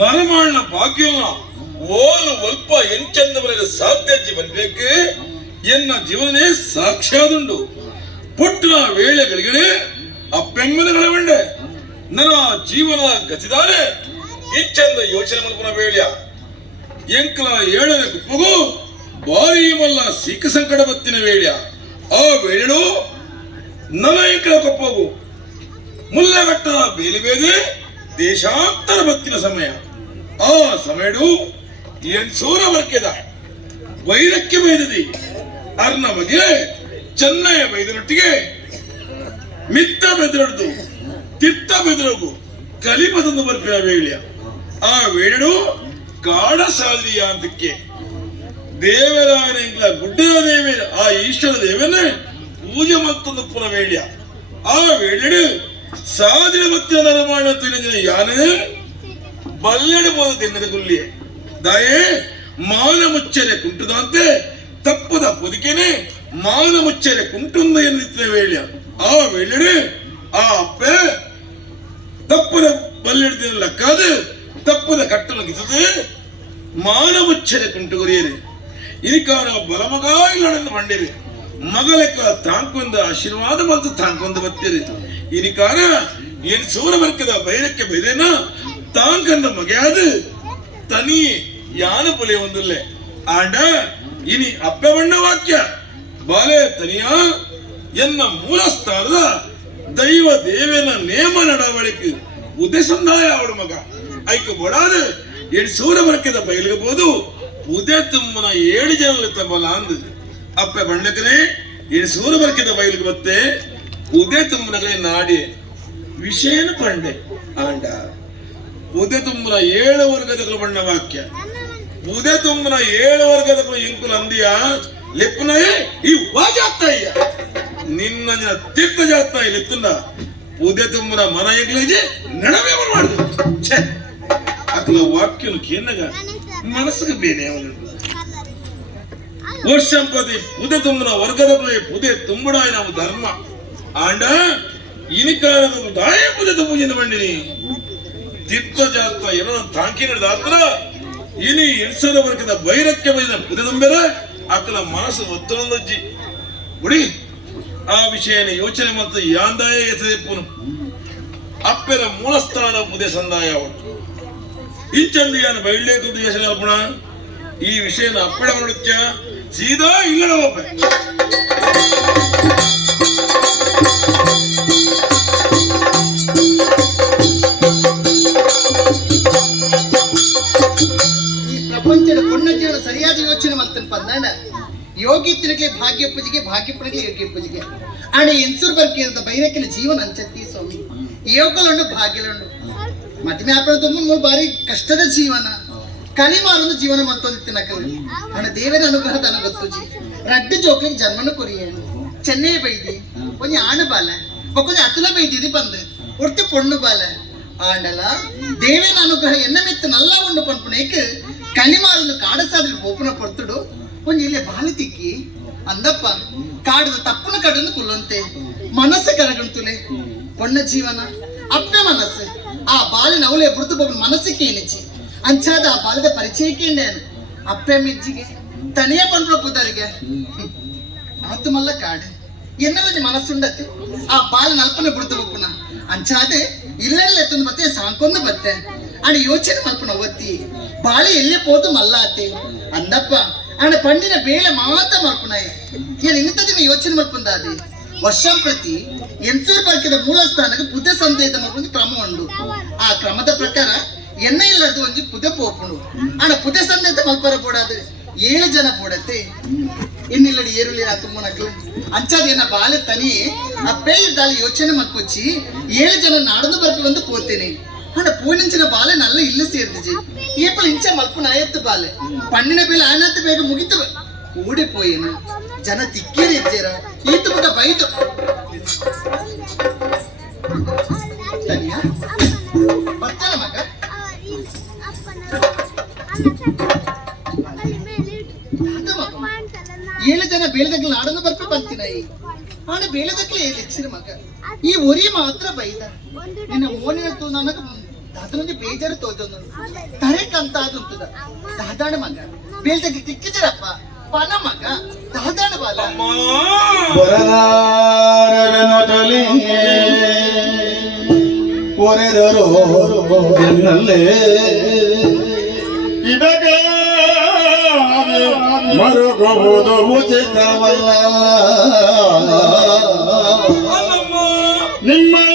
ಮರಮಾಣ ಭಾಗ್ಯ ಓಲು ಒಲ್ಪ ಎಂಚಂದವರೆಗೆ ಸಾಧ್ಯ ಜೀವನಕ್ಕೆ ಎನ್ನ ಜೀವನೇ ಸಾಕ್ಷಾದುಂಡು ಪುಟ್ಟ ವೇಳೆಗಳಿಗೆ ಅಪ್ಪೆಮ್ಮನಗಳವಂಡೆ ನನ್ನ ಜೀವನ ಗತಿದಾರೆ ಇಂಚಂದ ಯೋಚನೆ ಮಲ್ಪನ ವೇಳ್ಯ ಎಂಕಲ ಏಳನೇ ಕುಪ್ಪಗೂ ಬಾರಿ ಮಲ್ಲ ಸಿಕ್ಕ ಸಂಕಟ ಬತ್ತಿನ ವೇಳ್ಯ ಆ ವೇಳೆಳು ನಲ ಎಂಕಲ ಕೊಪ್ಪಗು ಮುಲ್ಲಗಟ್ಟ ಬೇಲಿ ಬೇದೆ ದೇಶಾಂತರ ಬತ್ತಿನ ಸಮಯ ಆ ಸಮಯಡು ಎನ್ಸೂರ ವರ್ಕೆದ ವೈರಕ್ಕೆ ಬೈದದಿ ಅರ್ನ ಬಗ್ಗೆ ಚೆನ್ನಯ ಬೈದರೊಟ್ಟಿಗೆ ಮಿತ್ತ ಬೆದರಡ್ದು ತಿತ್ತ ಬೆದರಗು ಕಲಿಪದೊಂದು ಬರ್ಪಿನ ವೇಳ್ಯ ಆ ವೇಳೆಡು ಕಾಡ ಸಾದ್ರಿಯ ಅಂತಕ್ಕೆ ದೇವರಾಯನ ಗುಡ್ಡದ ದೇವ ಆ ಈಶ್ವರ ದೇವನೇ ಪೂಜೆ ಮತ್ತೊಂದು ಪುನ ವೇಳ್ಯ ಆ ವೇಳೆಡು ಸಾದಿನ ಭಕ್ತಿಯ ನರಮಾಣ ತಿಳಿದಿನ ಯಾನೇ ಬಲ್ಲೆಡು ಬೋದು ತಿನ್ನದ ಗುಲ್ಲಿಯೇ ದಯೆ ಮಾನ ಮುಚ್ಚರೆ ಕುಂಟುದಂತೆ ತಪ್ಪದ ಪೊದಿಕೆನೆ ಮಾನ ಮುಚ್ಚರೆ ಕುಂಟುಂದ ಎನ್ನಿತ್ತಿನ ವೇಳ್ಯ ಆ ವೇಳೆಡು ಆ ಅಪ್ಪೆ ತಪ್ಪದ ಬಲ್ಲೆಡ್ದಿನ ಲಕ್ಕಾದು ತಪ್ಪದ ಕಟ್ಟಲು ಗಿಸದು ಮಾನ ಮುಚ್ಚರೆ ಕುಂಟು ಗುರಿಯರಿ ಇನಿಕಾನ ಬಲಮಗ ಇಲ್ಲಡೆಂದು ಬಂಡಿರಿ ಮಗಲೆಕ್ಕ ತಾಂಕೊಂದ ಆಶೀರ್ವಾದ ಮತ್ತು ತಾಂಕೊಂದ ಬತ್ತಿರಿ ಇನಿಕಾನ ಏನ್ ಸೂರ ವರ್ಕದ ಬೈರಕ್ಕೆ ಬೈದೇನ ತಾಂಕಂದ ಮಗೆಯಾದು ತನಿ ಯಾನ ಪುಲೆ ಒಂದುಲ್ಲೆ ಆಂಡ ಇನಿ ಅಪ್ಪೆ ಬಣ್ಣ ವಾಕ್ಯ ಬಾಲೆ ತನಿಯ ಎನ್ನ ಮೂಲ ಸ್ಥಾನದ ದೈವ ದೇವನ ನೇಮ ನಡವಳಿಕೆ ಉದ್ದೇಶಂದಾಯ ಅವಳ ಮಗ ಐಕ ಬೊಡಾದು ಏಳು ಸೂರ ವರ್ಕದ ಬಯಲಿಗಬಹುದು ಉದೇ ತುಮ್ಮನ 7 ಜನ ತಮ್ಮಲ ಅಂದು ಅಪ್ಪೆ ಬಣ್ಣಕನೇ ಏಳು ಸೂರ ವರ್ಕದ ಬಯಲಿಗೆ ಬತ್ತೆ ಉದೇ ತುಮ್ಮನಗಳೇ ನಾಡಿ ವಿಷಯನ ಪಂಡೆ ಆಂಡ ಉದೇ ತುಮ್ಮನ 7 ವರ್ಗದ ಬಣ್ಣ ವಾಕ್ಯ ಉದೇ ತುಮ್ಮನ 7 ವರ್ಗದ ಇಂಕುಲ ಅಂದಿಯ ಲೆಪ್ಪನಯೇ ಈ ವಾಜಾತ್ತಯ್ಯ ನಿನ್ನ ತೀರ್ಥ ಜಾತ್ನಾಯಿ ಲೆತ್ತುಂಡ ಉದೇ ತುಮ್ಮನ ಮನ ಎಗ್ಲಿಗೆ ನಡವೇ ಮಾಡುದು ಛೇ ಅಕಲ ವಾಕ್ಯನು ಕೇನ್ನಗ ಮನಸ್ಸಿಗೆ ಬೇನೆ ಅವನು ವರ್ಷಂಪದಿ ಉದೇ ತುಮ್ಮನ ವರ್ಗದ ಪುದೆ ತುಂಬುಡಾಯ ನಾವು ಧರ್ಮ ಆಂಡ ಇನಿಕಾಲದ ದಾಯ ಪುದೆ ತುಂಬುಜಿಂದ ಬಂಡಿನಿ ತೀರ್ಥ ಜಾತ ಏನೋ ತಾಂಕಿ ನಡೆದ ಆತರ ಇನಿ ಎಣ್ಸದ ವರ್ಗದ ಬೈರಕ್ಕೆ ಬೈದ ಪುದೆ ತುಂಬೆರ ಅಕಲ ಮನಸ್ಸು ಒತ್ತೊಂದಜ್ಜಿ ಬಿಡಿ ಆ ವಿಷಯನ ಯೋಚನೆ ಮತ್ತು ಯಾಂದಾಯ ಎಸೆಪುನು ಅಪ್ಪೆರ ಮೂಲಸ್ಥಾನ ಪುದೆ ಸಂದಾಯ ಇಂಚಂದಿಯಾನ ಬೈಲೇಕುದು ಯೋಚನೆ ಅಲ್ಪಣ ಈ ವಿಷಯನ ಅಪ್ಪೆಡ ನೋಡುತ್ಯ ಸೀದಾ ಇಲ್ಲಡ ಒಬ್ಬ ಈ ಪ್ರಪಂಚದ ಪುಣ್ಯಜೀವನ ಸರಿಯಾದ ಯೋಚನೆ ಮಾಡ್ತಾನೆ ಪಂದಾಂಡ ಯೋಗಿತ್ತಿನಕ್ಕೆ ಭಾಗ್ಯ ಪೂಜೆಗೆ ಭಾಗ್ಯ ಪೂಜೆಗೆ ಯೋಗ್ಯ ಪೂಜೆಗೆ ಆನೆ ಎನ್ಸೂರ್ ಬರ್ಕಿರದ ಬೈರಕ್ಕಿನ ಜೀವನ ಅಂಚತ್ತಿ ಸ್ವಾಮಿ ಯೋಗಲುಂಡು ಭಾಗ್ಯಲುಂಡು ಮದುವೆ ಆಪಣ ತುಂಬ ಬಾರಿ ಕಷ್ಟದ ಜೀವನ ಕನಿಮಾರೊಂದು ಜೀವನ ಮತ್ತೊಂದಿತ್ತಿನಕರು ಹಣ ದೇವರ ಅನುಗ್ರಹ ತನ ಗೊತ್ತುಜಿ ರಡ್ಡು ಜೋಕ್ಲಿಗೆ ಜನ್ಮನು ಕೊರಿಯೇನು ಚೆನ್ನೈ ಬೈದಿ ಕೊಂಚ ಆಣು ಬಾಲ ಕೊಂಚ ಅತುಲ ಬೈದಿದಿ ಬಂದು ಒಟ್ಟು ಪೊಣ್ಣು ಬಾಲ ಆಂಡಲ ದೇವೇನ ಅನುಗ್ರಹ ಎನ್ನ ಮೆತ್ತ ನಲ್ಲ ಉಂಡು ಪನ್ಪುನೇಕ್ ಕನಿಮಾರೊಂದು ಕಾಡಸಾದ್ರಿ ಓಪನ ಪಡ್ತುಡು ಕೊಂಚ ಇಲ್ಲೇ ಬಾಲಿ ತಿಕ್ಕಿ ಅಂದಪ್ಪ ಕಾಡದ ತಪ್ಪನ ಕಡನ್ನು ಕುಲ್ಲಂತೆ ಮನಸ್ಸು ಕರಗಂತುಲೆ ಪೊಣ್ಣ ಜೀವನ ಅಪ್ಪೆ ಮನಸ್ಸು ಆ ಬಾಲಿನ ಅವಳೆ ಬೃತು ಬೊಬ್ಬನ ಮನಸ್ಸಿಗೆ ಏನಿಚ್ಚಿ ಅಂಚಾದ ಆ ಬಾಲದ ಪರಿಚಯಕ್ಕೆ ಇಂಡೇನು ಅಪ್ಪೆ ಮಿಜ್ಜಿಗೆ ತನಿಯ ಪನ್ಪುಳ ಪುದರಿಗೆ ಆತು ಮಲ್ಲ ಕಾಡು ಎನ್ನಲ್ಲ ಮನಸ್ಸುಂಡತ್ತೆ ಆ ಬಾಲ ನಲ್ಪನೆ ಬೃತು ಬೊಪ್ಪನ ಅಂಚಾದೆ ಇಲ್ಲೆಲ್ಲ ಎತ್ತೊಂದು ಬತ್ತೆ ಸಾಂಕೊಂದು ಬತ್ತೆ ಆಣ ಯೋಚನೆ ಮಲ್ಪನ ಒತ್ತಿ ಬಾಳೆ ಎಲ್ಲೇ ಪೋತು ಮಲ್ಲ ಆತೆ ಅಂದಪ್ಪ ಆಣ ಪಂಡಿನ ಬೇಳೆ ಮಾತ ಮಲ್ಪನಾಯ ಏನು ಇನ್ನಿತ ದಿನ ಯೋಚನೆ ಮಲ್ಪಂದಾದೆ ವರ್ಷಂಪ್ರತಿ ಎನ್ಸೂರು ಬರ್ಕಿದ ಮೂಲ ಸ್ಥಾನಕ್ಕೆ ಪುದೆ ಸಂದೇತ ಮಲ್ಪಂದು ಕ್ರಮ ಉಂಡು ಆ ಕ್ರಮದ ಪ್ರಕಾರ ಎನ್ನ ಇಲ್ಲದು ಒಂಜಿ ಪುದೆ ಪೋಪುಂಡು ಆಣ ಪುದೆ ಸಂದೇತ ಮಲ್ಪರ ಬೋಡಾದು 7 ಜನ ಬೋಡತ್ತೆ ಎನ್ನಿಲ್ಲಡಿ ಏರುಳಿ ಆ ತುಮ್ಮನಕ್ಲು ಅಂಚಾದ ಏನ ಬಾಲೆ ತನಿ ಆ ಪೇಯಿ ದಾಳಿ ಯೋಚನೆ ಮಲ್ಪೊಚ್ಚಿ 7 ಜನ ನಾಡದು ಬರ್ಪಿ ಬಂದು ಪೋತೇನೆ ಹಣ ಪೂನಿಂಚಿನ ಬಾಲೆ ನಲ್ಲ ಇಲ್ಲ ಸೇರ್ದಿಜಿ ಏಪಲ ಇಂಚ ಮಲ್ಪು ನಾಯತ್ತು ಬಾಲೆ ಪಣ್ಣಿನ ಬೇಲೆ ಆನತ್ತು ಬೇಗ ಮುಗಿತು ಊಡಿಪೋಯೇನು ಜನ ತಿಕ್ಕೇರಿ ಇದ್ದೀರ ಈತು ಮಗ ಬೈತು ಬರ್ತಾನ ಮಗ 7 ಜನ ಬೇಲದಕ್ಕೆ ನಾಡನ್ನು ಬರ್ಪಿ ಬಂತಿನಾಯಿ ಆಡ ಬೇಲದಕ್ಕೆ ಹೆಚ್ಚಿನ ಮಗ ಈ ಒರಿ ಮಾತ್ರ ಬೈದ ನಿನ್ನ ಮೋನಿನ ನನಗೆ ದಾದನೊಂದು ಬೇಜಾರು ತೋಜೊಂದು ತರೆಕಂತ ಅದುಂಟದ ದಾದಾಣ ಮಗ ಬೇಲದಕ್ಕೆ ತಿಕ್ಕಿದರಪ್ಪ ಪನ ಮಗ ದಾದಾಣ ಬಾಲ ಒರೆದರು ಎನ್ನಲ್ಲೇ ಇದಕ್ಕೆ ಮರುಗುವುದು ಉಚಿತವಲ್ಲ ನಿಮ್ಮಯ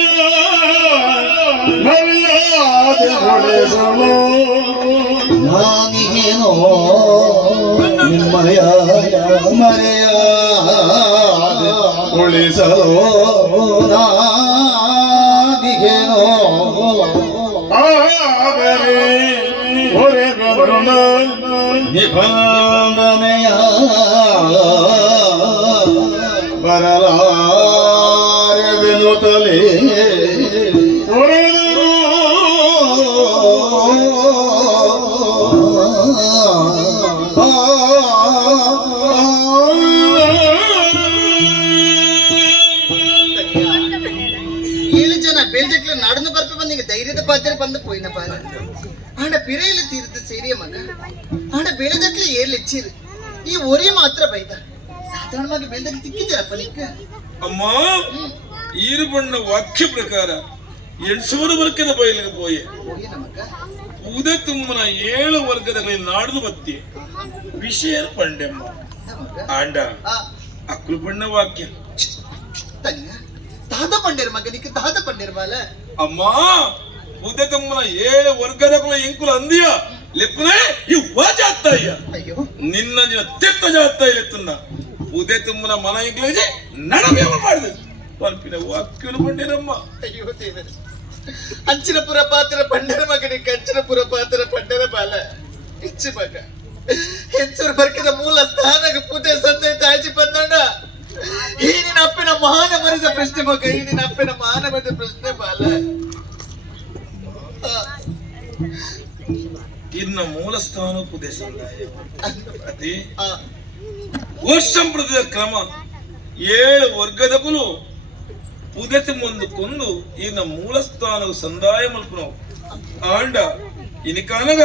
ಮರ್ಯಾದೆ ಉಳಿಸಲು ನಾನಿಗೇನೋ ನಿಮ್ಮಯ ಮರ್ಯಾದೆ ಉಳಿಸಲು ನಾನಿಗೇನೋ ಆದರೆ ಹೊರೆಗೊಂಡು ನಿಬಂಧನೆಯ ಬರಲಾರೆವೆನುತ್ತಲೇ ಹೊರೆದರು ಬೇಲ್ದಕ್ಕೆ ನಾಡನ್ನು ಬರ್ಪಿ ಬಂದ ಧೈರ್ಯದ ಪಾತ್ರ ಬಂದು ಪೋಯಿನ ಬಾಲ ಆಡ ಪಿರೆಯಲ್ಲಿ ತೀರ್ದ ಸೇರಿಯ ಮಗ ಆಡ ಬೇಲದಕ್ಕೆ ಏರ್ಲಿಚ್ಚಿರು ಈ ಒರಿ ಮಾತ್ರ ಬೈದ ಸಾಧಾರಣವಾಗಿ ಬೇಲದಕ್ಕೆ ತಿಕ್ಕಿದ್ದೀರಪ್ಪ ನಿಕ್ಕ ಅಮ್ಮ ಈರು ಬಣ್ಣ ವಾಕ್ಯ ಪ್ರಕಾರ 800 ವರ್ಗದ ಬಯಲಿಗೆ ಪೋಯೆ ಹೋಗಿನ ಮಗ ಉದ ತುಮ್ಮನ 7 ವರ್ಗದ ನಾಡ್ದು ಬತ್ತಿ ವಿಷಯ ಪಂಡೆಮ್ಮ ಮಗ ಆಂಡ ಆ ಅಕ್ಕಲು ಬಣ್ಣ ವಾಕ್ಯ ತನ್ನ ದಾದ ಪಂಡೇರ್ ಮಗನಿಗೆ ದಾದ ಪಂಡೇರ್ ಬಾಲ ಅಮ್ಮ ಉದ ತುಮ್ಮನ 7 ವರ್ಗದ ಇಂಕುಲ ಅಂದಿಯ ಲೆಪ್ಪನೆ ಈ ವಾಜಾತ್ತಯ್ಯ ಅಯ್ಯೋ ನಿನ್ನ ತಿತ್ತ ಜಾತ್ತಯ್ಯ ಲೆತ್ತನ್ನ ಉದೆ ತುಮ್ಮನ ಮನ ಇಂಗ್ಲೇಜೆ ನಡಮೆ ಮಾಡಿದೆ ಪಂಪಿನ ವಾಕ್ಯಲು ಪಂಡೇರಮ್ಮ ಅಯ್ಯೋ ದೇವರೇ ಅಂಚಿನಪುರ ಪಾತ್ರ ಪಂಡರ ಮಗನಿಗೆ ಅಂಚಿನಪುರ ಪಾತ್ರ ಪಂಡರ ಬಾಲ ಹೆಚ್ಚು ಮಗ ಹೆಚ್ಚೂರು ಬರ್ಕಿದ ಮೂಲ ಸ್ಥಾನಕ್ಕೆ ಪೂಜೆ ಸಂತೆ ತಾಜಿ ಬಂದಣ್ಣ ಈ ನಿನ್ನ ಅಪ್ಪನ ಮಾನವರದ ಪ್ರಶ್ನೆ ಮಗ ಈ ನಿನ್ನ ಅಪ್ಪನ ಮಾನವದ ಪ್ರಶ್ನೆ ಬಾಲ ಇನ್ನ ಮೂಲ ಸ್ಥಾನ ಪುದೆ ಸಂದಾಯ ಅತಿ ಆ ವರ್ಷಂಪ್ರದದ ಕ್ರಮ 7 ವರ್ಗದ ಕುಲು ಪುದೆತಿ ಮುಂದು ಕೊಂದು ಇನ್ನ ಮೂಲ ಸ್ಥಾನ ಸಂದಾಯ ಮಲ್ಪನವು ಆಂಡ ಇನಿಕಾನಗ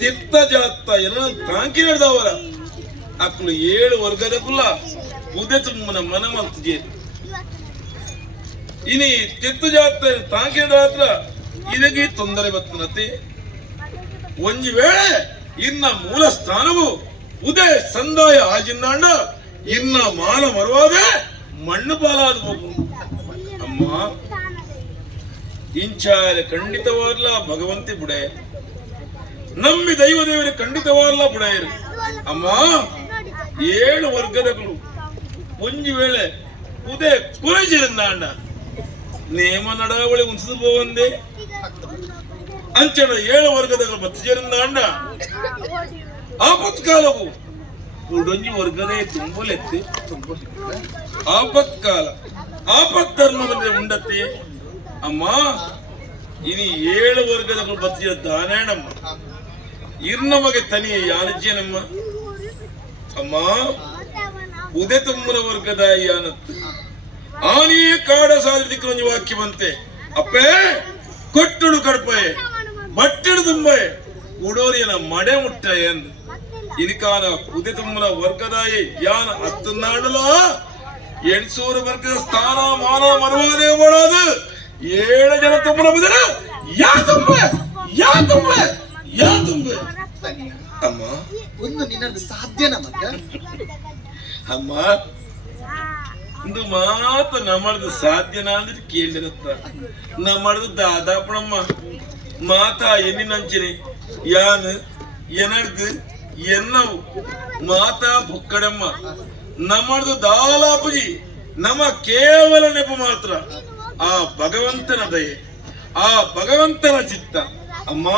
ತಿರ್ತ ಜಾತ ಎಲ್ಲ ತಾಂಕಿ ನಡೆದವರ ಅಕ್ಕಳು 7 ವರ್ಗದ ಕುಲ ಪುದೆತಿ ಮುನ್ನ ಮನ ಮಲ್ತಿದೆ ಇನಿ ತಿರ್ತ ಜಾತ ತಾಂಕಿ ಹತ್ರ ಇದಕ್ಕೆ ತೊಂದರೆ ಬರ್ತನತೆ ಒಂಜಿ ವೇಳೆ ಇನ್ನ ಮೂಲ ಸ್ಥಾನವು ಉದಯ ಸಂದಾಯ ಆಜಿಂದಾಂಡ ಇನ್ನ ಮಾನ ಮರವಾದೆ ಮಣ್ಣು ಪಾಲಾದ ಅಮ್ಮ ಇಂಚಾರ ಖಂಡಿತವಾರ್ಲ ಭಗವಂತಿ ಬುಡೆ ನಮ್ಮಿ ದೈವ ದೇವರಿಗೆ ಖಂಡಿತವಾರ್ಲ ಬುಡೆಯರು ಅಮ್ಮ 7 ವರ್ಗದಗಳು ಒಂಜಿ ವೇಳೆ ಉದಯ ಕುರಜಿರಿಂದಾಂಡ ನೇಮ ನಡಾವಳಿ ಉಂಸದು ಪೋವಂದೆ ಅಂಚಡ 7 ವರ್ಗದಗಳು ಬತ್ತಿಜರಿಂದಾಂಡ ಆಪತ್ಕಾಲವು ಉಡೊಂಜಿ ವರ್ಗದೇ ತುಂಬಲೆತ್ತಿ ಆಪತ್ಕಾಲ ಆಪತ್ತರ್ಮದಲ್ಲಿ ಉಂಡತ್ತೆ ಅಮ್ಮ ಇನಿ 7 ವರ್ಗದಗಳು ಬತ್ತಿಯ ದಾನೇಣಮ್ಮ ಇರ್ನಮಗೆ ತನಿಯ ಯಾನಜ್ಜನಮ್ಮ ಅಮ್ಮ ಉದೆ ತುಮ್ಮನ ವರ್ಗದ ಯಾನತ್ತು ಆನಿಯೇ ಕಾಡ ಸಾಧಿಕ ಒಂದು ವಾಕ್ಯ ಬಂತೆ ಅಪ್ಪೇ ಕೊಟ್ಟುಡು ಕಡ್ಪೆ ಬಟ್ಟಿಡು ತುಂಬೆ ಉಡೋರಿಯನ ಮಡೆ ಮುಟ್ಟ ಎಂದು ಇನಿಕಾನ ಉದೆ ತುಮ್ಮನ ವರ್ಗದಾಯಿ ಯಾನ ಹತ್ತನಾಡಲ 800 ವರ್ಗದ ಸ್ಥಾನ ಮಾನ ಮರುವಾದೇ ಮಾಡೋದು 7 ಜನ ತುಮ್ಮನ ಬಿದರ ಯಾ ತುಂಬೆ ಯಾ ತುಂಬೆ ಯಾ ತುಂಬೆ ಅಮ್ಮ ಒಂದು ನಿನ್ನದು ಸಾಧ್ಯನ ಮಗ ಅಮ್ಮ ಇಂದು ಮಾತ್ರ ನಮ್ಮದು ಸಾಧ್ಯನ ಅಂದ್ರೆ ಕೇಳಿರತ್ತ ನಮ್ಮದು ದಾದಾಪಣಮ್ಮ ಮಾತಾ ಎನ್ನಿನಂಚಿನಿ ಯಾನ್ ಎನರ್ದು ಎನ್ನವು ಮಾತಾ ಬುಕ್ಕಡಮ್ಮ ನಮ್ಮದು ದಾಲಾಪುಜಿ ನಮ್ಮ ಕೇವಲ ನೆಪ ಮಾತ್ರ ಆ ಭಗವಂತನ ದಯೆ ಆ ಭಗವಂತನ ಚಿತ್ತ ಅಮ್ಮ.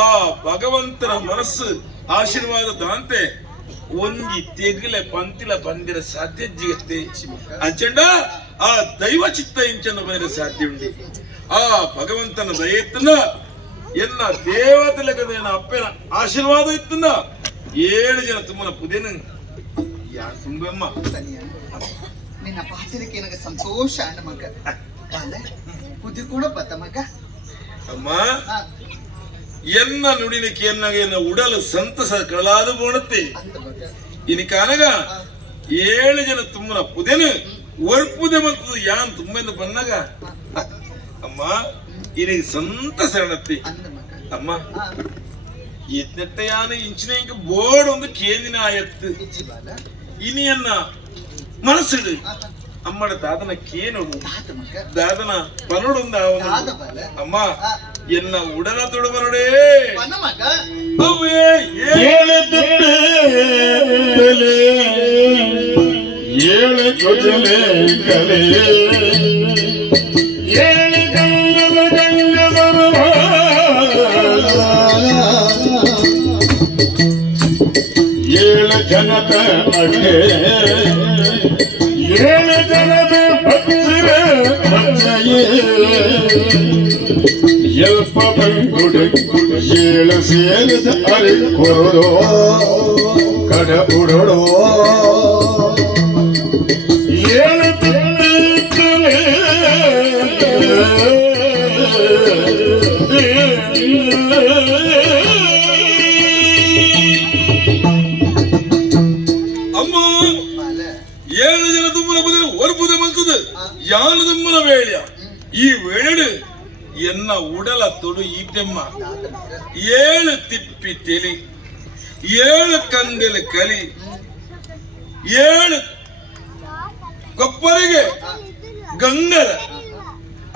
ಆ ಭಗವಂತನ ಮನಸ್ಸು ಆಶೀರ್ವಾದದಂತೆ ಒಂಜಿ ತೆಗಿಲೆ ಪಂತಿಲ ಬಂದಿರ ಸಾಧ್ಯ ಜಿಗತ್ತೆ ಅಂಚಂಡ ಆ ದೈವ ಚಿತ್ತ ಇಂಚನ್ನು ಬಂದಿರ ಸಾಧ್ಯ ಉಂಡಿ. ಆ ಭಗವಂತನ ದಯೆತ್ತನ ಎನ್ನ ದೇವತೆಲಗದ ಅಪ್ಪನ ಆಶೀರ್ವಾದ ಇತ್ತಂದ 7 ಜನ ತುಂಬನ ಪುದೇನ ಯಾರು ತುಂಬಮ್ಮ ನಿನ್ನ ಪಾತ್ರಕ್ಕೆ ನನಗೆ ಸಂತೋಷ ಅಣ್ಣ ಮಗ ಕುದಿಕೋಣ ಬತ್ತ ಮಗ ಅಮ್ಮ. ಎನ್ನ ನುಡಿನಿಕೆ ಎನ್ನಗೇನ ಉಡಲು ಸಂತಸ ಕಳಾದ ಬೋಣತ್ತೆ ಇನಿಕ ಅನಗ 7 ಜನ ತುಂಬನ ಪುದೇನ ಒರ್ಪುದೆ ಮತ್ತು ಯಾನ್ ತುಂಬೆಂದು ಬನ್ನಗ ಅಮ್ಮ ಇನಿಗೆ ಸಂತಸ ಎನ್ನತ್ತಿ ಅಮ್ಮ. ಎತ್ನೆಟ್ಟಯಾನ ಇಂಚಿನ ಇಂಕ ಬೋರ್ಡ್ ಒಂದು ಕೇಂದಿನ ಆಯತ್ತು ಇನಿಯನ್ನ ಮನಸ್ಸಿಡು ಅಮ್ಮಡ ದಾದನ ಕೇನೋಡು ದಾದನ ಪನೋಡೊಂದ ಅಮ್ಮ ಎನ್ನ ಉಡಲ ತೊಡಬನೋಡೇ ಅವೇ ಏಳು ಕೊಜಲೆ ಕಲೆ ಏಳು ಗಂಗದ ಏಳು ಜನದ ಅಡ್ಡೆ 7 ಜನದ ಭಕ್ತರ ಮಜ್ಜೆಯೇ ಎಲ್ಪ ಬಂಗುಡು 7 ಸೇರಿದ ಅರಿ ಕೊರಡೋ ಕಡ ಉಡೋಡೋ 7 ತಿಂಗಳೇ ಅಮ್ಮ. 7 ಜನ ತುಂಬನ ಪುದೇನ ಒರ್ಪುದೆ ಮಲ್ತದ ಯಾನು ತುಂಬನ ವೇಳ್ಯ ಈ ವೇಳೆಡು ಎನ್ನ ಉಡಲ ತೊಡು ಈಟೆಮ್ಮ 7 ತಿಪ್ಪಿ ತೆಲಿ 7 ಕಂದೆಲ ಕಲಿ 7 ಕೊಪ್ಪರಿಗೆ ಗಂಗರ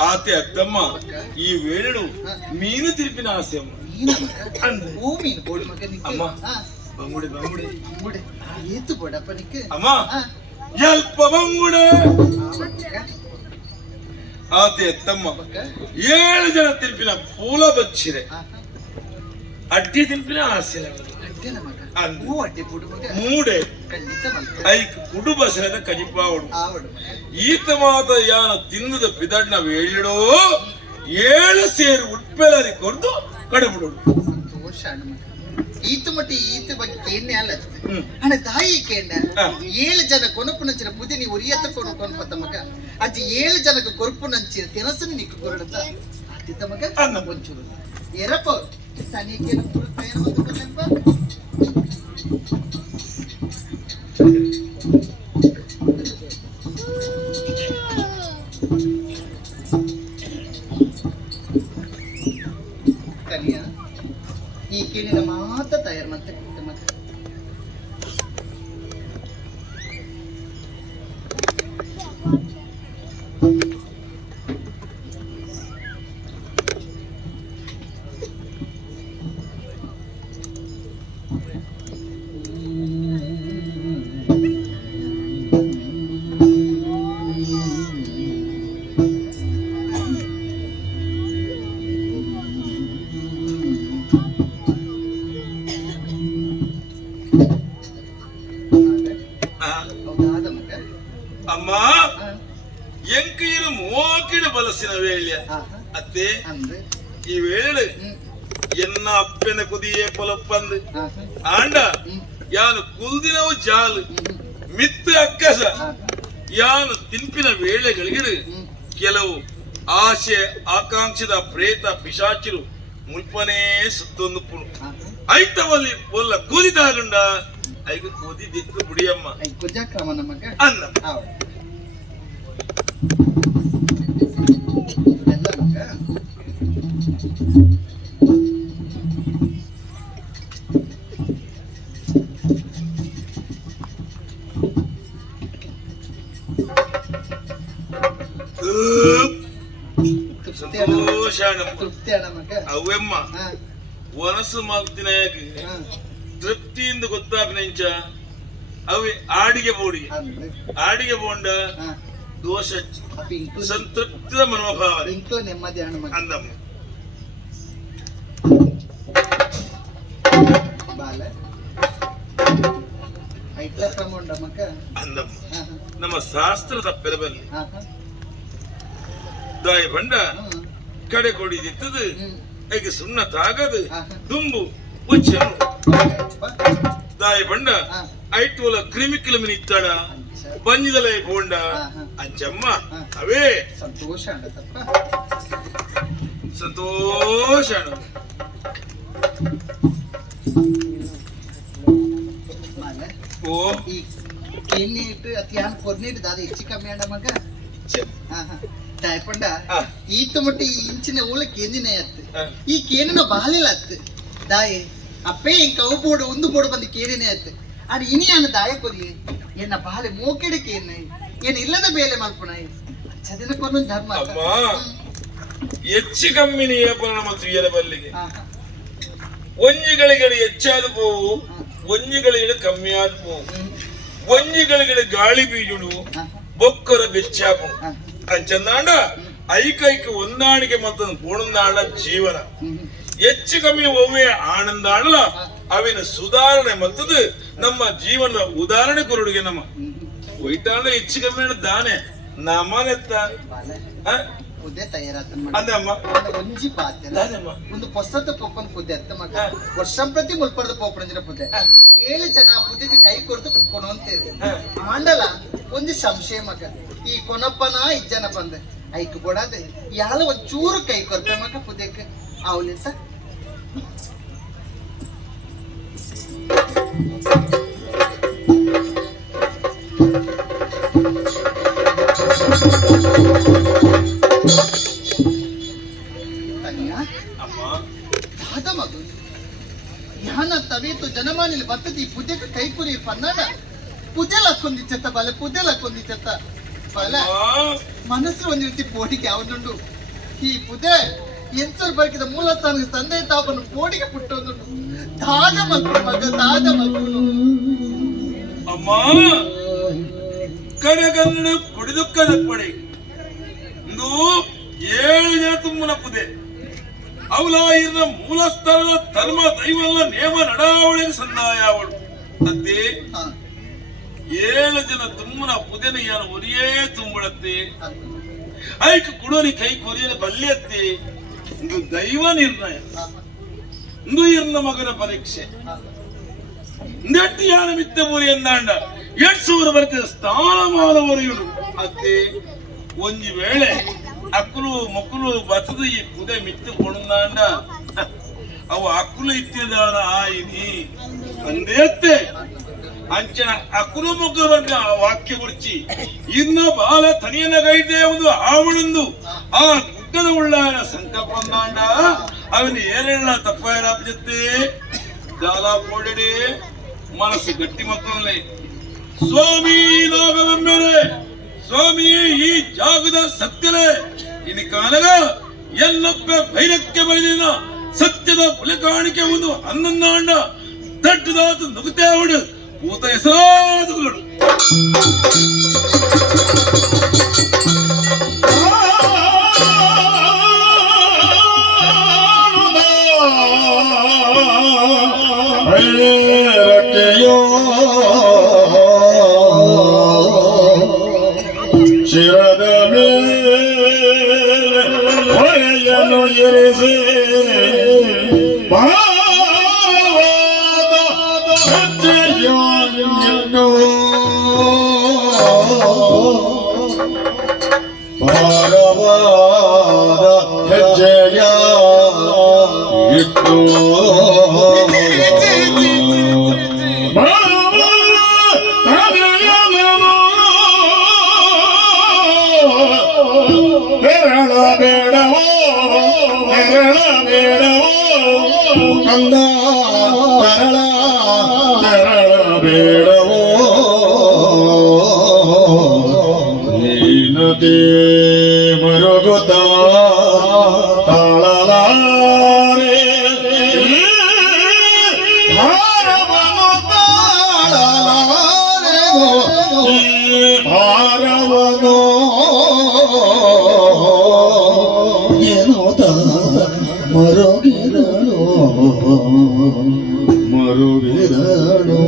ಆತೆ ಅತ್ತಮ್ಮ ಈ ವೇಳೆಡು ಮೀನು ತಿರುಪಿನ ಆಸೆ ಅಮ್ಮ. ಅಮ್ಮ ಬಂಗುಡೆ ಬಂಗುಡೆ ಏತು ಬೋಡಪ್ಪನಿಕ್ಕೆ ಅಮ್ಮ ಎಲ್ಪ ಬಂಗುಡೆ ಆತೆ ಅತ್ತಮ್ಮ 7 ಜನ ತಿರುಪಿನ ಪೂಲ ಬಚ್ಚಿರೆ ಅಡ್ಡಿ ತಿರುಪಿನ ಆಸೆ ಮೂಡೆ ಐಕ್ ಕುಡುಬ ಸೆಳೆದ ಕಜಿಪಾವಡು ಈತ ಮಾತ ಯಾನ ತಿನ್ನದ ಪಿದಡ್ನ ವೇಳಿಡೋ 7 ಸೇರು ಉಟ್ಪೆಲರಿ ಕೊರ್ದು ಕಡಬಿಡೋಡು ಸಂತೋಷ ಈತ ಮಟ್ಟಿ ಈತ ಬಗ್ಗೆ ಕೇಂಡೆ ಅಲ್ಲ ಅಣ್ಣ ತಾಯಿ ಕೇಂಡ 7 ಜನ ಕೊನಪುನಂಚಿನ ಪುದಿ ನೀವು ಉರಿಯತ್ತ ಕೊನಪತ್ತ ಮಗ ಅಜ್ಜಿ 7 ಜನಕ್ಕೆ ಕೊರಪು ನಂಚಿನ ತೆನಸನ್ನು ನಿಕ್ಕು ಕೊರಡದ ಅತ್ತಿದ್ದ ಮಗ ಅನ್ನ ಒಂಚೂರು ಎರಪ ತನಿಗೆ ನಮ್ಮ ಪ್ರಯಾಣ ಬಂದಪ್ಪ ಕನಿಯ ಈ ಕೇಳಿನ ಮಾತ ತಯಾರು ಮತ್ತೆ ಮಗ ಅಮ್ಮ ಎಂಕೀರು ಮೋಕಿಡ ಬಲಸಿನ ವೇಳ್ಯ ಅತ್ತೆ ಈ ವೇಳೆ ಎನ್ನ ಅಪ್ಪನ ಕುದಿಯೇ ಪೊಲಪ್ಪಂದು ಆಂಡ ಯಾನು ಕುಲ್ದಿನವು ಜಾಲು ಮಿತ್ತು ಅಕ್ಕಸ ಯಾನು ತಿಂಪಿನ ವೇಳೆಗಳಿಗೆ ಕೆಲವು ಆಶೆ ಆಕಾಂಕ್ಷದ ಪ್ರೇತ ಪಿಶಾಚಿರು ಮುಲ್ಪನೇ ಸುತ್ತೊಂದು ಪುಣು ಐತವಲ್ಲಿ ಒಲ್ಲ ಕೂದಿದಾಗಂಡ ಐದು ಕೂದಿ ದಿಕ್ಕು ಬುಡಿಯಮ್ಮ ಕುಜಾಕ್ರಮ ನಮಗ ಅನ್ನ ಎಲ್ಲ ಮಗ ಸಂತೋಷ ತೃಪ್ತಿ ಅಣ್ಣ ಮಗ ಅವೆಮ್ಮ ವನಸು ಮಾಲ್ತಿನಾಗ ತೃಪ್ತಿಯಿಂದ ಗೊತ್ತಾಗ್ನಂಚ ಅವೆ ಆಡಿಗೆ ಬೋಂಡ ದೋಷ ಅಪ್ಪ ಇಂಕ್ಲ ಸಂತೃಪ್ತಿದ ಮನೋಭಾವನೆ ಇಂಕ್ಲ ನೆಮ್ಮದಿ ಹಣ್ಣು ಮಗ ಅಂದಮ್ಮ. ಬಾಲ ಐಟ್ಲ ಕ್ರಮ ಉಂಡ ಮಗ ಅಂದಮ್ಮ. ಹಾ ಹಾ ನಮ್ಮ ಶಾಸ್ತ್ರದ ಪೆರಬಲ್ಲಿ ಹಾ ಹಾ ದಾಯಿ ಬಂಡ ಹ್ಮ್ ಕಡೆ ಕೊಡಿದಿತ್ತದು ಹ್ಮ್ ಐಗೆ ಸುಣ್ಣ ತಾಗದು ಹಾ ಹಾ ದುಂಬು ಉಚ್ಚನು ಅಪ್ಪ ದಾಯಿ ಬಂಡ ಹಾ ಐಟುಲ ಕ್ರಿಮಿಕಿಲಮಿನ ಇತ್ತಾಡ ಅಂಚ ಬಂಜಿದಲೈ ಬೋಂಡ ಹಾ ಹಾ ಅಂಚಮ್ಮ ಹಾ. ಅವೇ ಸಂತೋಷ ಅಂಡತಪ್ಪ ಸಂತೋಷ ಮಾಲ ಓ ಈ ಕೆನ್ನೀಟ್ ಅತಿ ಹಾನ್ ಕೊರ್ನೀಟ್ ದಾದ ಹೆಚ್ಚು ಕಮ್ಮಿ ಅಂಡ ಮಗ ಹಾ ಹಾ ತಾಯ್ಪಂಡ ಹಾ. ಈತ ಮುಟ್ಟಿ ಈ ಇಂಚಿನ ಊಳ ಕೇಂದಿನ ಅತ್ತು ಹಾ. ಈ ಕೇನಿನ ಬಾಲಿಲ ಅತ್ತು ದಾಯೆ ಅಪ್ಪೇ ಇಂಕ ಅವು ಬೋಡು ಒಂದು ಬೋಡು ಬಂದು ಕೇನಿನೇ ಅತ್ತು ಆಡ ಇನಿ ಅನ್ನ ದಾಯ ಕೊರಿಯೆ ಏನ ಬಾಲೆ ಮೋಕೆಡೆ ಕೇನೆ ಏನ್ ಇಲ್ಲದ ಬೇಲೆ ಮಲ್ಪುಣ ಚದಿನ ಕೊರ್ನ ಧರ್ಮ ಅತ್ತ. ಅಮ್ಮ. ಹೆಚ್ಚು ಕಮ್ಮಿ ಏಪನ ನಮ್ಮ ತುಯ್ಯರ ಬಲ್ಲಿಗೆ ಹಾ ಹಾ ಒಂಜಿಗಳಿಗೆ ಹೆಚ್ಚಾದ ಬೋವು ಒಂಜಿಗಳಿಗೆ ಕಮ್ಮಿ ಆದ ಬೋವು ಹ್ಮ್ ಒಂಜಿಗಳಿಗೆ ಗಾಳಿ ಬೀಜುಡು ಹಾ ಬೊಕ್ಕರ ಬೆಚ್ಚಾಪು ಹಾ ಅಂಚಂದಾಂಡ ಐಕೈಕ ಹೊಂದಾಣಿಕೆ ಮತ್ತು ಪೂರ್ಣಾಂಡ ಜೀವನ ಹ್ಮ್ ಹೆಚ್ಚು ಕಮ್ಮಿ ಒಮ್ಮೆ ಆನಂದಾಂಡಲ ಅವಿನ ಸುಧಾರಣೆ ಮತ್ತದು ನಮ್ಮ ಜೀವನದ ಉದಾಹರಣೆ ಕೊರಡುಗೆ ನಮ್ಮ ಹ್ಮ್ ಒಯ್ತಾಂಡ ಹೆಚ್ಚು ಕಮ್ಮಿ ದಾನೆ ನಮ್ಮನೆತ್ತ ಬಾಲ ಕುದ್ದೆ ತಯಾರಾತನ್ ಮಾಡಿ ಅಂದಮ್ಮ ಒಂಜಿ ಪಾತ್ಯ ದಾನಮ್ಮ ಒಂದು ಪೊಸತ ಪೊಪ್ಪನ್ ಪುದ್ದೆ ಅತ್ತ ಮಗ ವರ್ಷಂ ಪ್ರತಿ ಮುಲ್ಪಡ್ದ ಪೋಪಣಂಜಿನ ಪುದ್ದೆ 7 ಜನ ಪುದ್ದೆಗೆ ಕೈ ಕೊಡ್ದು ಕುಕ್ಕೊಂಡು ಅಂತೇಳಿ ಆಂಡಲ ಒಂದು ಸಂಶಯ ಮಗ ಈ ಕೊನಪ್ಪನ ಇಜ್ಜನ ಬಂದೆ ಐಕ್ ಕೊಡದೆ ಯಾಲ ಒಂಚೂರು ಕೈ ಕೊರ್ತ ಮಗ ಪುದ್ದೆಕ್ಕೆ ಅವಲಿಂತ ಅಮ್ಮ ದಾದ ಮಗು ಯಾನ ತವೇತು ಜನಮಾನಿಲಿ ಬತ್ತದಿ ಪುದ್ದೆಕ ಕೈ ಕುರಿ ಪನ್ನಡ ಪುದ್ದೆಲ್ ಹಾಕೊಂಡಿಚ್ಚತ್ತ ಬಾಲೆ ಪುದ್ದೆಲ್ ಹಾಕೊಂಡಿಚ್ಚತ್ತ ಬಾಲ ಮನಸ್ಸು ಒಂದು ರೀತಿ ಪೋಡಿಗೆ ಅವನುಂಡು ಈ ಪುದೆ ಎಂಚರ್ ಬರ್ಕಿದ ಮೂಲ ಸ್ಥಾನಕ್ಕೆ ತಂದೆ ತಾಪನ್ನು ಪೋಡಿಗೆ ಪುಟ್ಟೊಂದು ದಾದ ಮಕ್ಕಳು ಮಗ ದಾದ ಮಕ್ಕಳು ಅಮ್ಮ ಕಡೆಗನ್ನಡ ಕುಡಿದುಕ್ಕದ ಪಡೆ ಇಂದು 7 ಜನ ತುಂಬನ ಪುದೆ ಅವಳ ಇರ್ನ ಮೂಲ ಸ್ಥಾನದ ಧರ್ಮ ದೈವಲ್ಲ ನೇಮ ನಡಾವಳಿಗೆ ಸಂದಾಯ ಅವಳು ಅತ್ತೆ 7 ಜನ ತುಂಬನ ಪುದೆನ ಯಾನು ಒರಿಯೇ ತುಂಬುಳತ್ತೆ ಐಕ್ ಕುಡೋರಿ ಕೈ ಕೊರಿಯನ ಬಲ್ಯತ್ತೆ ಇಂದು ದೈವ ನಿರ್ಣಯ ಇಂದು ಇರ್ನ ಮಗನ ಪರೀಕ್ಷೆ ನೆಟ್ಟಿ ಯಾನ ಮಿತ್ತ ಊರಿ ಎಂದಾಂಡ 800 ವರ್ಗ ಸ್ಥಾನಮಾನವರೆಯುಡು ಅತ್ತೆ ಒಂಜಿ ವೇಳೆ ಅಕ್ಕಲು ಮಕ್ಕಳು ಬತದ ಈ ಪುದೆ ಮಿತ್ತು ಕೊಣಂದಾಂಡ ಅವು ಅಕ್ಕಲು ಇತ್ತಿದಾರ ಆಯಿನಿ ಅಂದೇತ್ತೆ ಅಂಚನ ಅಕ್ಕಲು ಮಕ್ಕಳು ವರ್ಗ ವಾಕ್ಯ ಕುರ್ಚಿ ಇನ್ನ ಬಾಲ ತನಿಯನ ಗೈದೆ ಒಂದು ಆವಣಂದು ಆ ಗುಡ್ಡದ ಉಳ್ಳಾರ ಸಂಕಲ್ಪ ಅಂದಾಂಡ ಅವನು ಏನೆಲ್ಲ ತಪ್ಪಾಯರಾಪಜತ್ತೆ ಜಾಲ ಪೋಡಡೆ ಮನಸ್ಸು ಗಟ್ಟಿ ಮಕ್ಕಳಲ್ಲಿ ಸ್ವಾಮಿ ನಾಗವೆಂಬರೆ ಸ್ವಾಮಿ ಈ ಜಾಗದ ಸತ್ಯಲೇ ಇನ್ನು ಕಾಲಗ ಎಲ್ಲಪ್ಪ ಭೈರಕ್ಕೆ ಬೈದಿನ ಸತ್ಯದ ಪುಲಕಾಣಿಕೆ ಒಂದು ಹನ್ನೊಂದಾಂಡ ದಡ್ಡದಾದ ನುಗ್ತೇ ಅವಡು ಊತ ಹೆಸರಾದುಗಳು ಶಿರದ ಮೇಲೆ ಹೊರೆಯನ್ನು ಇರಿಸಿ ಭಾರವಾದ ಹೆಜ್ಜೆಯನ್ನು ಭಾರವಾದ ಹೆಜ್ಜೆಯ ಇಟ್ಟು ನೆರಳ ಬೇಡವೋ ನೆರಳ ಬೇಡವೋ ಕಂದ ನೆರಳ ನೆರಳ ಬೇಡವೋ ನೀನದೇ ಮರುಗುತ್ತ ತಾಳಲಾರೆ ಭಾರವನ್ನು ತಾಳಲಾರೆ ಭಾರವನ್ನು ಬರುವಿರಳು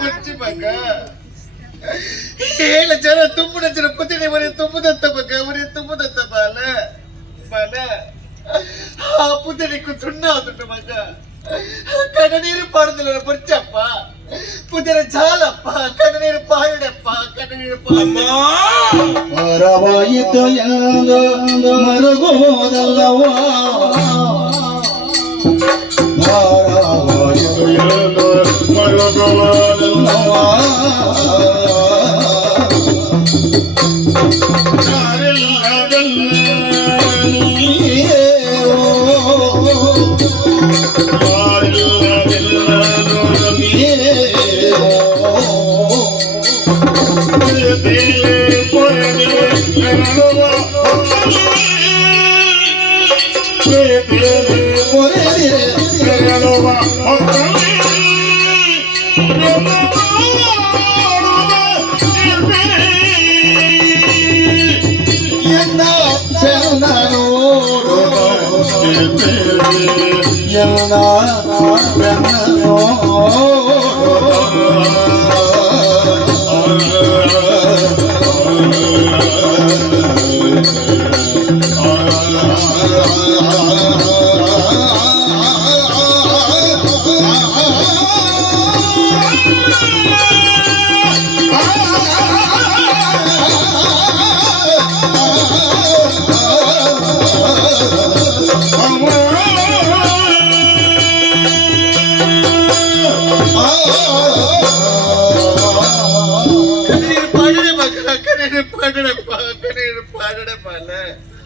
ಪರ್ಚಿ ಮಗ ಹೇಳ ಜನ ತುಂಬುನ ಜನ ಪುತಿನಿ ಮನೆ ತುಂಬುದಂತ ಮಗ ಮನೆ ತುಂಬುದಂತ ಬಾಲ ಆ ಪುತಿನಿಕ್ಕು ಸುಣ್ಣ ಆದುಂಟು ಮಗ ಕಣ್ಣನೀರು ಪಾಡುದಿಲ್ಲ ಪರ್ಚಪ್ಪ ಪುತಿನ ಜಾಲಪ್ಪ ಕಣ್ಣನೀರು ಪಾಡಪ್ಪ ಕಣ್ಣನೀರು ಪರವಾಯಿತು ಎಂದು ಮರುಗುವುದಲ್ಲವಾ ಭಾರವಾಯಿತು ಎಂದು ಮರುಗುವುದಲ್ಲವಾ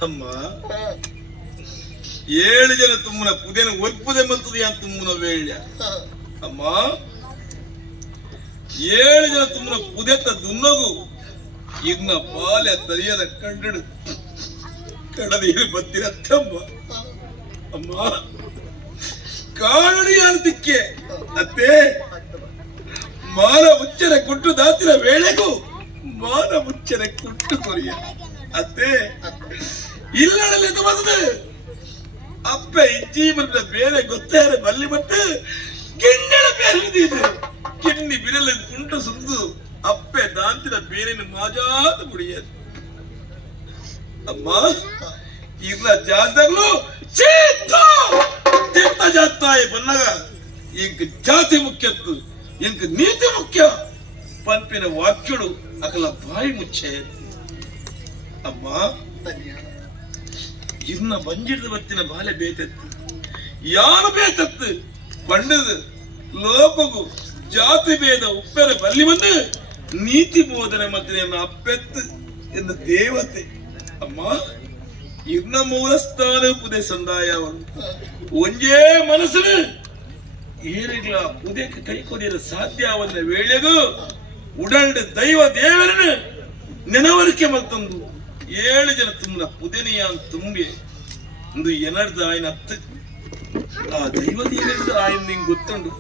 ಅಮ್ಮ 7 ಜನ ತುಮ್ಮನ ಪುದೇನ ಒಪ್ಪುದೆ ಮಲ್ತದೆ ಅಂತ ತುಮ್ಮನ ವೇಳ್ಯ ಅಮ್ಮ 7 ಜನ ತುಮ್ಮನ ಪುದೆತ್ತ ದುನ್ನಗು ಇನ್ನ ಪಾಲೆ ತರಿಯದ ಕಂಡು ಕಡದೀರು ಬತ್ತಿರತ್ತಮ್ಮ ಅಮ್ಮ ಕಾಣಡಿ ಅಂತಿಕ್ಕೆ ಅತ್ತೆ ಮಾನ ಮುಚ್ಚನೆ ಕೊಟ್ಟು ದಾತಿರ ವೇಳೆಗೂ ಮಾನ ಮುಚ್ಚನೆ ಕೊಟ್ಟು ಕೊರಿಯ ಅತ್ತೆ ಇಲ್ಲಡಲ್ಲಿ ಬಂದದು ಅಪ್ಪ ಇಜ್ಜಿ ಬಂದ ಬೇರೆ ಗೊತ್ತಾರ ಬಲ್ಲಿ ಬಟ್ಟು ಗಿಣ್ಣಳ ಬೇರೆ ಕಿನ್ನಿ ಬಿರಲ ಕುಂಟು ಸುಂದು ಅಪ್ಪೆ ದಾಂತಿನ ಬೇರೆನ ಮಾಜಾದ ಮುಡಿಯದು ಅಮ್ಮ ಇಲ್ಲ ಜಾತಗಳು ತಿತ್ತ ಜಾತಾಯ ಬನ್ನಗ ಇಂಕ ಜಾತಿ ಮುಖ್ಯತ್ತು ಇಂಕ ನೀತಿ ಮುಖ್ಯ ಪಂಪಿನ ವಾಕ್ಯಗಳು ಅಕಲ ಬಾಯಿ ಮುಚ್ಚೆ ಅಮ್ಮ ಇನ್ನ ಬಂಜಿಡ್ದ ಬತ್ತಿನ ಬಾಲೆ ಬೇತತ್ತು ಯಾರು ಬೇತತ್ತು ಪಂಡದು ಲೋಕಗು ಜಾತಿ ಭೇದ ಉಪ್ಪೆರ ಬಲ್ಲಿ ಬಂದು ನೀತಿ ಬೋಧನೆ ಮತ್ತೆ ಅಪ್ಪೆತ್ತು ಎಂದು ದೇವತೆ ಅಮ್ಮ ಇನ್ನ ಮೂಲ ಸ್ಥಾನ ಪುದೆ ಸಂದಾಯ ಅವರು ಒಂಜೇ ಮನಸ್ಸು ಏನಿಲ್ಲ ಪುದೆಕ್ಕೆ ಕೈ ಕೊಡಿಯಲು ಸಾಧ್ಯವನ್ನ ವೇಳೆಗೂ ಉಡಲ್ಡ ದೈವ ದೇವರನ್ನು ನೆನವರಿಕೆ ಮತ್ತೊಂದು 7 ಜನ ತುಂಬನ ಪುದೆನಿಯ ತುಂಬಿ ಒಂದು ಎನರ್ದ ಆಯ್ನ ಅತ್ತ ಆ ದೈವ ದೇವರದ ಆಯ್ನ ನಿಂಗೆ ಗೊತ್ತುಂಡು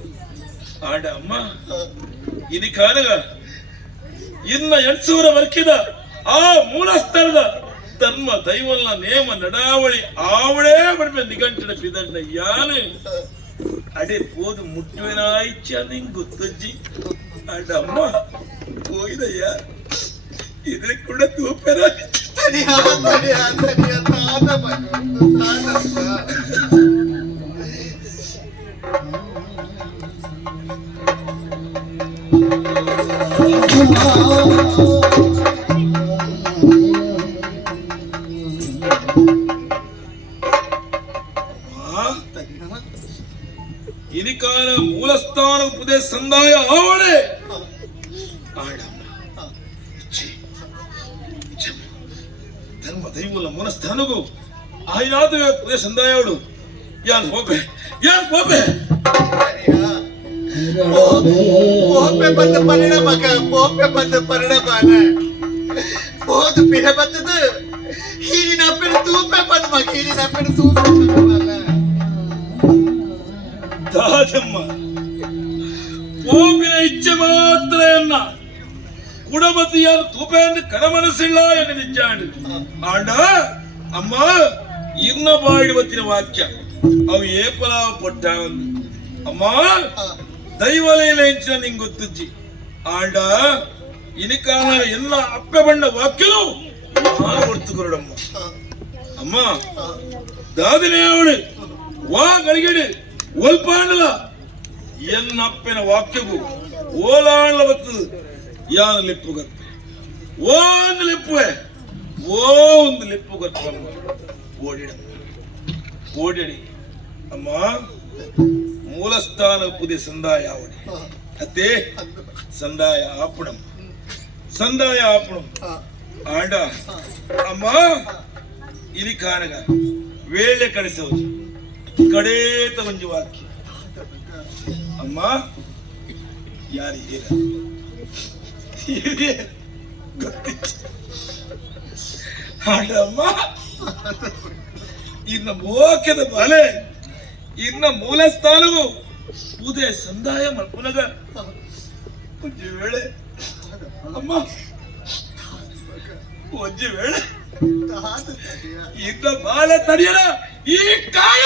ಆಡ ಅಮ್ಮ ಇದು ಕಾಲಗ ಇನ್ನ 200 ವರ್ಕಿದ ಆ ಮೂಲ ಸ್ಥಳದ ಧರ್ಮ ದೈವಲ್ಲ ನೇಮ ನಡಾವಳಿ ಆವಳೇ ಬಡ್ಮೆ ನಿಘಂಟನ ಬಿದಣ್ಣ ಯಾನು ಅಡೆ ಪೋದು ಮುಟ್ಟುವೆನಾಯ್ಚ ನಿಂಗೆ ಗೊತ್ತಜ್ಜಿ ಅಡಮ್ಮ ಹೋಯ್ದಯ್ಯ ಇದ್ರೆ ಕೂಡ ತೂಪೆರ ಯಾನ ಮೂಲಸ್ಥಾನ ಪುದೆ ಸಂದಾಯ ಆವಣೆ ಆಡಮ್ಮ ಧರ್ಮ ದೈವಲ ಮೂಲಸ್ಥಾನಗೂ ಆಯ್ನಾದ ಪುದೆ ಸಂದಾಯ ಅವಳು ಯಾನ್ ಹೋಪೆ ಪೋಪೆ ಬಂದ ಪರಿಣಾಮ ಪೋಪೆ ಬಂದ ಪರಿಣಾಮ बहुत पीढ़े बतद हीरी ना पेड़ तू पे बन मग हीरी ना पेड़ तू पे वाला ದಾಜಮ್ಮ ಪೋಪಿನ ಇಚ್ಛೆ ಮಾತ್ರ ಎನ್ನ ಕುಡಮತಿಯ ತೂಪೆಯನ್ನು ಕಡಮನಸಿಲ್ಲ ಎನ್ನ ನಿಜ್ಜಾಂಡು ಆಂಡ ಅಮ್ಮ ಇನ್ನ ಬಾಯಿಡುವತ್ತಿನ ವಾಕ್ಯ ಅವು ಏಪಲ ಪೊಟ್ಟ ಅಮ್ಮ ದೈವಲೇಲ ಹೆಂಚಿನ ನಿಂಗೆ ಗೊತ್ತಜ್ಜಿ ಆಂಡ ಇನಿಕಾಲ ಎಲ್ಲ ಅಪ್ಪೆ ಬಣ್ಣ ವಾಕ್ಯನು ನಾನು ಕೊಡ್ತುಕೊರಡಮ್ಮ ಅಮ್ಮ ದಾದಿನೇ ಅವಳು ವಾ ಗಳಿಗೆಡು ಒಲ್ಪಾಂಡಲ ಎನ್ನ ಅಪ್ಪನ ವಾಕ್ಯಗೂ ಓಲಾಂಡ್ಲ ಬರ್ತದ ಯಾನ ಲಿಪ್ಪು ಗತ್ತೆ ಒಂದು ಲಿಪ್ಪುವೆ ಒಂದು ಲಿಪ್ಪು ಗತ್ತಮ್ಮ ಓಡಿಡಮ್ಮ ಓಡಿಡಿ ಅಮ್ಮ ಮೂಲಸ್ಥಾನ ಪುದೆ ಸಂದಾಯ ಅವಡಿ ಅತ್ತೆ ಸಂದಾಯ ಆಪಣಮ್ಮ ಸಂದಾಯ ಆಪಣಂ ಆಂಡ ಅಮ್ಮ ಇಲಿ ಕಾನಗ ವೇಳೆ ಕಳಿಸೋದು ಕಡೇತ ಒಂದು ವಾಕ್ಯ ಅಮ್ಮ ಯಾರಿಗೆ ಆಂಡ ಅಮ್ಮ ಇನ್ನ ಮೋಕ್ಯದ ಬಲೆ ಇನ್ನ ಮೂಲಸ್ಥಾನವು ಉದಯ ಸಂದಾಯ ಮಲ್ಪುನಗ ಒಂದು ವೇಳೆ ಅಮ್ಮ ಒಂದು ವೇಳೆ ಇದ್ದ ಬಾಲ ತಡೆಯಲ ಈ ಕಾಯ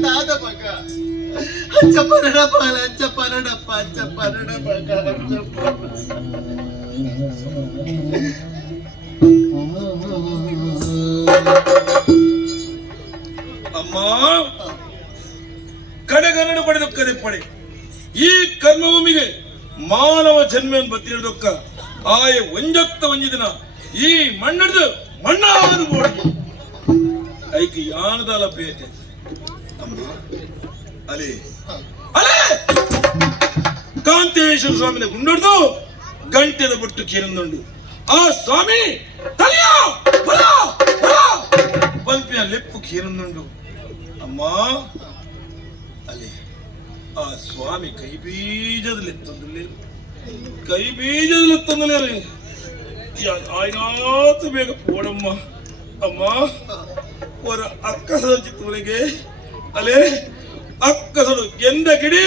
ದಾದ ಮಗ ಅಚ್ಚ ಪರಡಪ್ಪ ಮಗ ಅಮ್ಮ ಕಡೆಗನ್ನಡ ಪಡೆದ ಕರೆ ಪಡೆ ಈ ಕರ್ಮಭೂಮಿಗೆ ಮಾನವ ಜನ್ಮೆಯನ್ನು ಬತ್ತಿರದೊಕ್ಕ ಆಯ ಒಂಜತ್ತ ಒಂಜಿ ದಿನ ಈ ಮಣ್ಣಡ್ದು ಮಣ್ಣಾದ ಬೋಡಿಗೆ ಐಕೆ ಯಾನದಾಲ ಬೇತೆ ಅಮ್ಮ ಅಲೆ ಕಾಂತೇಶ್ವರ ಸ್ವಾಮಿನ ಗುಂಡೊಡ್ದು ಗಂಟೆದ ಬೊಟ್ಟು ಕೇರಂದುಂಡು ಆ ಸ್ವಾಮಿ ತಲೆಯ ಪಲ್ಪಿನ ಲೆಪ್ಪು ಕೇರಂದುಂಡು ಅಮ್ಮ ಅಲೆ ಆ ಸ್ವಾಮಿ ಕೈ ಬೀಜದಲ್ಲಿ ತಂದಲೇ ಆಯ್ನಾತು ಬೇಗ ಪೋಡಮ್ಮ ಅಮ್ಮ ஒரு ಅಕ್ಕಸದ ಚಿತ್ತವನಿಗೆ ಅಲೆ ಅಕ್ಕಸಡು ಎಂದ ಗಿಡಿ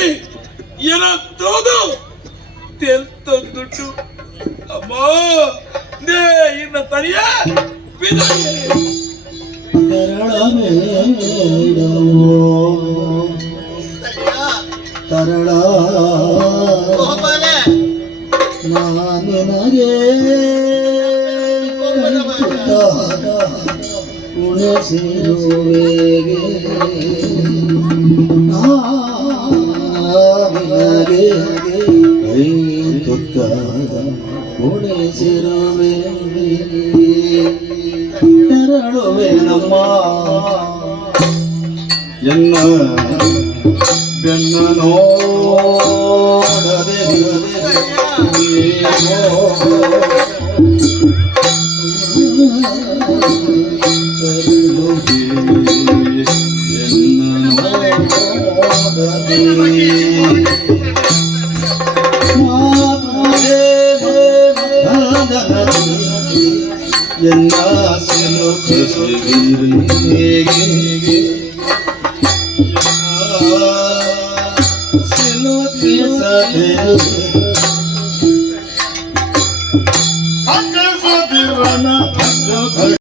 ಏನ ತೋದು ತೆಲ್ತೊಂದುಟ್ಟು ಅಮ್ಮ ನೇ ಇನ್ನ ತನಿಯ ತರಳ ನಾನಿನಗೆ ಉಳಿಸಿರುವೆಗೆ ನಾನಿನಗೆ ಕೈ ತುತ್ತ ಉಳಿಸಿರುವೆ ತೆರಳುವೆ ನಮ್ಮ ಎನ್ನ ಬೆನ್ನ ನೋಡದೆ ಎನ್ನ